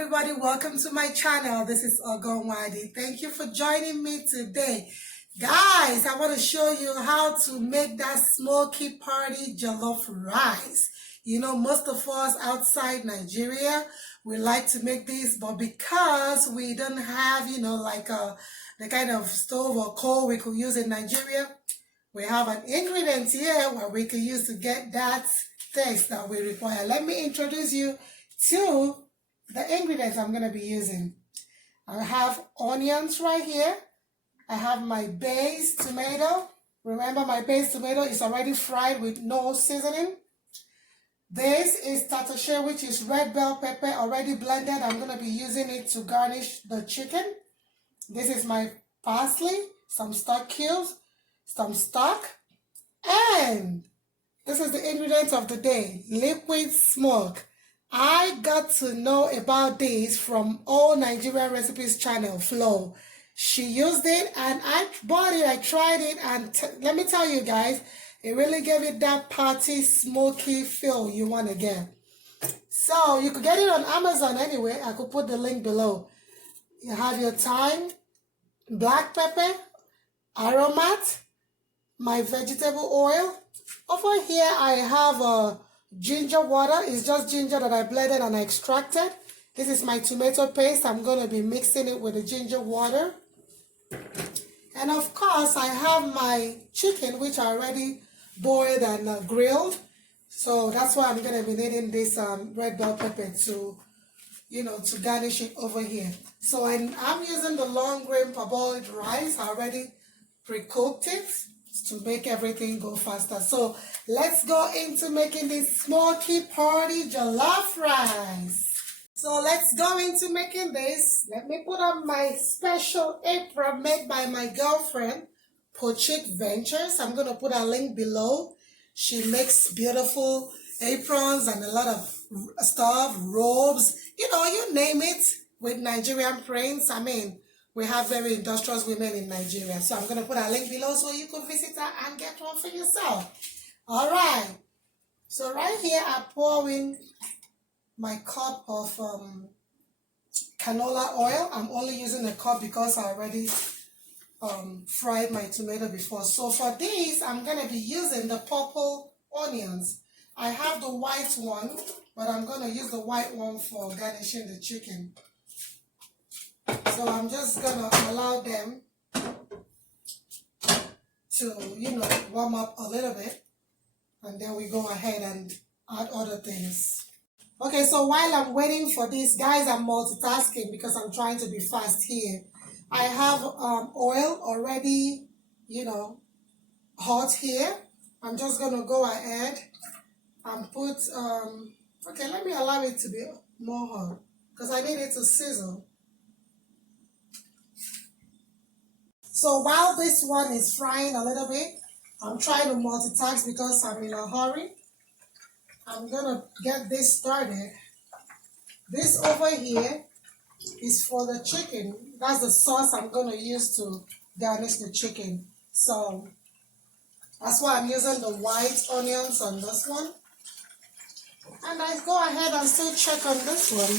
everybody, welcome to my channel. This is Owambe. Thank you for joining me today. Guys, I want to show you how to make that smoky party jollof rice. You know, most of us outside Nigeria, we like to make this, but because we don't have, the kind of stove or coal we could use in Nigeria, we have an ingredient here where we can use to get that taste that we require. Let me introduce you to the ingredients I'm going to be using. I have onions right here. I have my base tomato. Remember, my base tomato is already fried with no seasoning. This is tatashe, which is red bell pepper already blended. I'm going to be using it to garnish the chicken. This is my parsley, some stock cubes, some stock, and this is the ingredients of the day, liquid smoke. I got to know about this from All Nigerian Recipes channel, Flo. She used it and I bought it, I tried it, and let me tell you guys, it really gave it that party smoky feel you want to get. So you could get it on Amazon anyway. I could put the link below. You have your thyme, black pepper, aromat, my vegetable oil. Over here I have a ginger water. Is just ginger that I blended and I extracted. This is my tomato paste. I'm going to be mixing it with the ginger water. And of course, I have my chicken, which I already boiled and grilled. So that's why I'm going to be needing this red bell pepper to, to garnish it over here. So I'm using the long grain parboiled rice. I already pre-cooked it to make everything go faster. So let's go into making this smoky party jollof rice. So let's go into making this. Let me put on my special apron made by my girlfriend, Pochik Ventures. I'm going to put a link below. She makes beautiful aprons and a lot of stuff, robes, you name it, with Nigerian prints. We have very industrious women in Nigeria. So I'm going to put a link below so you can visit her and get one for yourself. All right. So right here, I pour in my cup of canola oil. I'm only using a cup because I already fried my tomato before. So for this, I'm going to be using the purple onions. I have the white one, but I'm going to use the white one for garnishing the chicken. So I'm just going to allow them to, warm up a little bit. And then we go ahead and add other things. Okay, so while I'm waiting for this, guys, I'm multitasking because I'm trying to be fast here. I have oil already, hot here. I'm just going to go ahead and put, okay, let me allow it to be more hot because I need it to sizzle. So while this one is frying a little bit, I'm trying to multitask because I'm in a hurry. I'm going to get this started. This over here is for the chicken. That's the sauce I'm going to use to garnish the chicken. So that's why I'm using the white onions on this one. And I go ahead and still check on this one.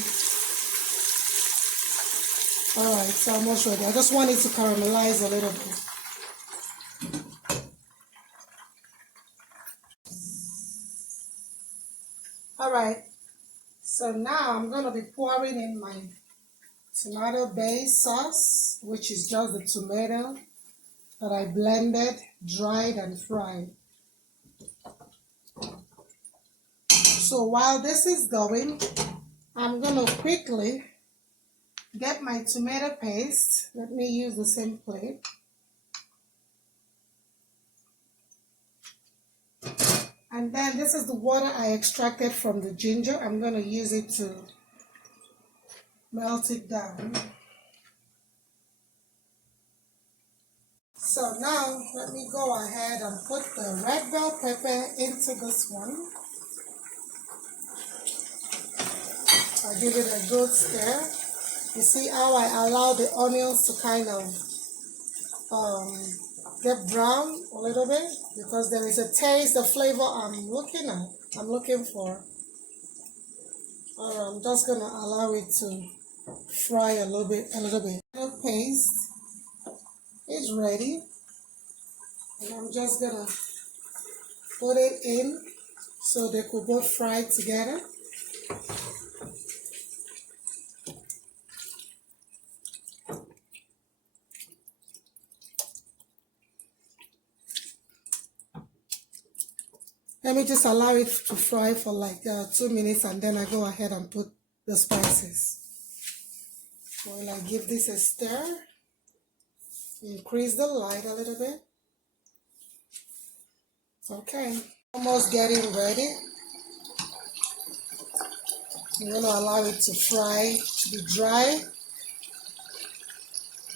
Alright, so almost ready. I just want it to caramelize a little bit. Alright, so now I'm going to be pouring in my tomato base sauce, which is just the tomato that I blended, dried, and fried. So while this is going, I'm going to quickly get my tomato paste. Let me use the same plate. And then this is the water I extracted from the ginger. I'm going to use it to melt it down. So now let me go ahead and put the red bell pepper into this one. I give it a good stir. You see how I allow the onions to kind of get brown a little bit because there is a taste, the flavor I'm looking for. Alright, I'm just gonna allow it to fry a little bit. The paste is ready, and I'm just gonna put it in so they could both fry together. Let me just allow it to fry for like 2 minutes, and then I go ahead and put the spices. While I give this a stir, increase the light a little bit. Okay, almost getting ready. I'm going to allow it to fry, to be dry,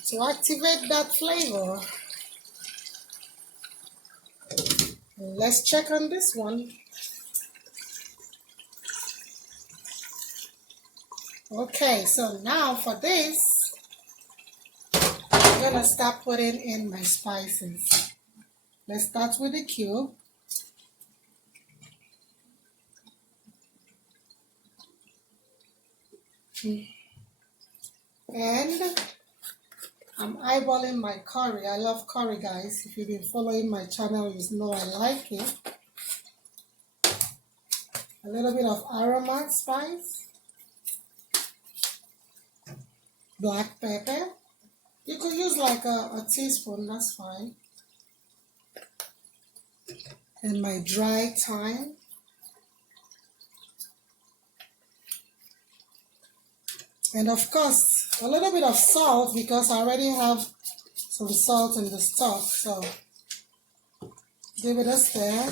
to activate that flavor. Let's check on this one. Okay, so now for this, I'm going to start putting in my spices. Let's start with the cube. And I'm eyeballing my curry. I love curry, guys. If you've been following my channel, you know I like it. A little bit of aromatic spice. Black pepper. You could use like a teaspoon, that's fine. And my dry thyme. And of course, a little bit of salt because I already have some salt in the stock. So give it a stir.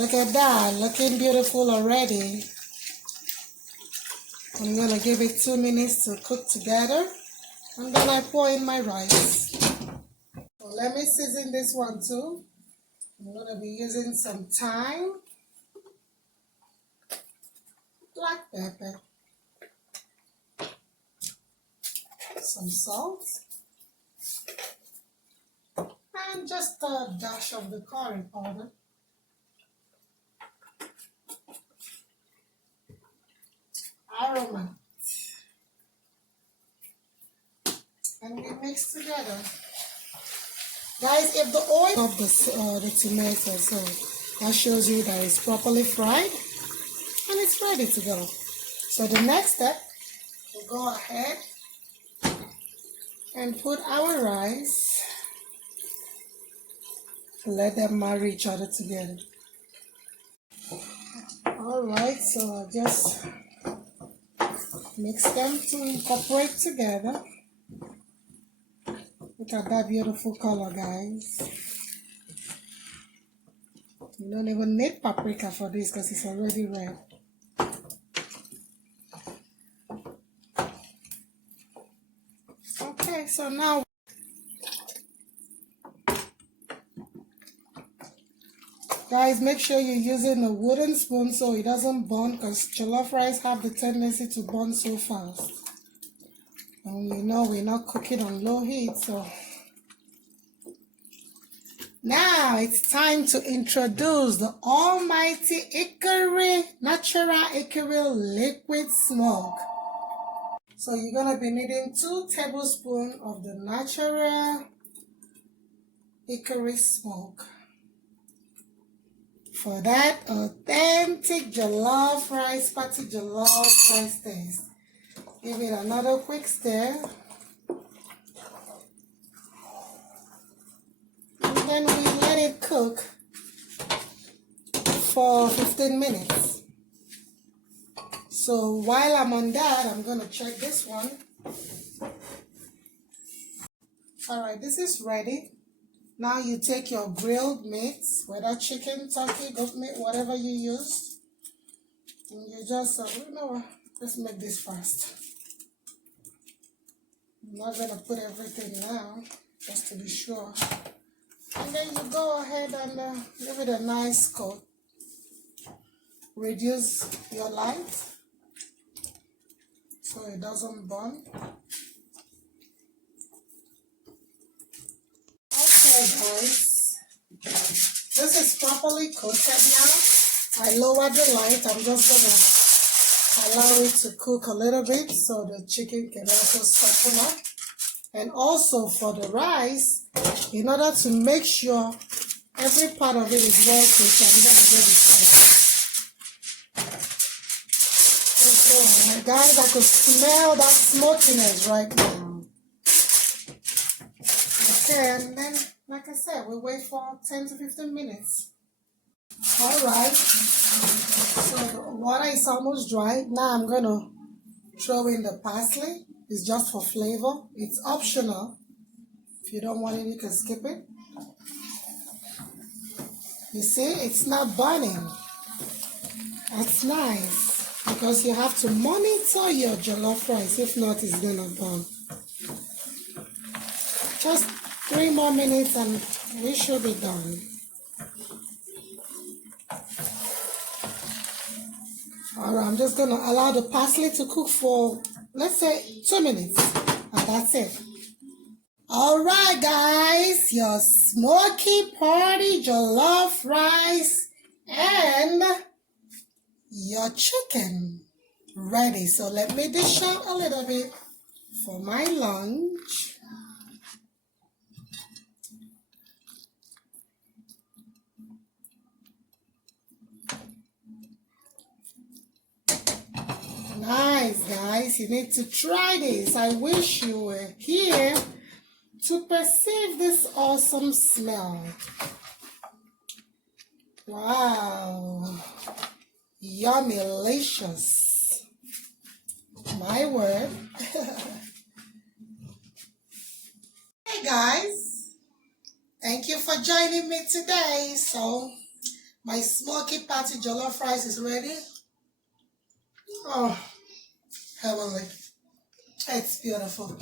Look at that, looking beautiful already. I'm gonna give it 2 minutes to cook together, and then I pour in my rice. So let me season this one too. I'm gonna be using some thyme, black pepper, some salt, and just a dash of the curry powder. Aroma. And we mix together. Guys, if the oil of the tomato, so that shows you that it's properly fried and it's ready to go. So the next step, we'll go ahead and put our rice, let them marry each other together. Alright, so I'll just mix them to incorporate together. Look at that beautiful color, guys. You don't even need paprika for this because it's already red. Okay, so now guys, make sure you're using a wooden spoon so it doesn't burn, because jollof rice have the tendency to burn so fast. And you know we're not cooking on low heat, so now it's time to introduce the almighty Hickory, natural Hickory liquid smoke. So you're gonna be needing 2 tablespoons of the natural Hickory smoke. For that authentic jollof rice, party jollof rice taste. Give it another quick stir. And then we let it cook for 15 minutes. So while I'm on that, I'm going to check this one. Alright, this is ready. Now you take your grilled meats, whether chicken, turkey, goat meat, whatever you use. And you just, let's make this fast. I'm not going to put everything now, just to be sure. And then you go ahead and give it a nice coat. Reduce your light so it doesn't burn. Okay, guys. This is properly coated now. I lowered the light. I'm just gonna allow it to cook a little bit so the chicken can also soften up. And also for the rice, in order to make sure every part of it is well cooked, I'm gonna get it cooked. Guys, I could smell that smokiness right now. Okay, and then, like I said, we wait for 10 to 15 minutes. Alright, so the water is almost dry. Now I'm going to throw in the parsley. It's just for flavor. It's optional. If you don't want it, you can skip it. You see, it's not burning. That's nice because you have to monitor your jollof rice. If not, it's going to burn. Just 3 more minutes and we should be done. Alright, I'm just going to allow the parsley to cook for, let's say, 2 minutes. And that's it. Alright guys, your smoky party jollof rice and your chicken ready. So let me dish out a little bit for my lunch. Nice guys, you need to try this. I wish you were here to perceive this awesome smell. Wow, yummy-licious. My word. Hey guys, thank you for joining me today. So my smoky party jollof rice is ready. Oh, heavenly. It's beautiful.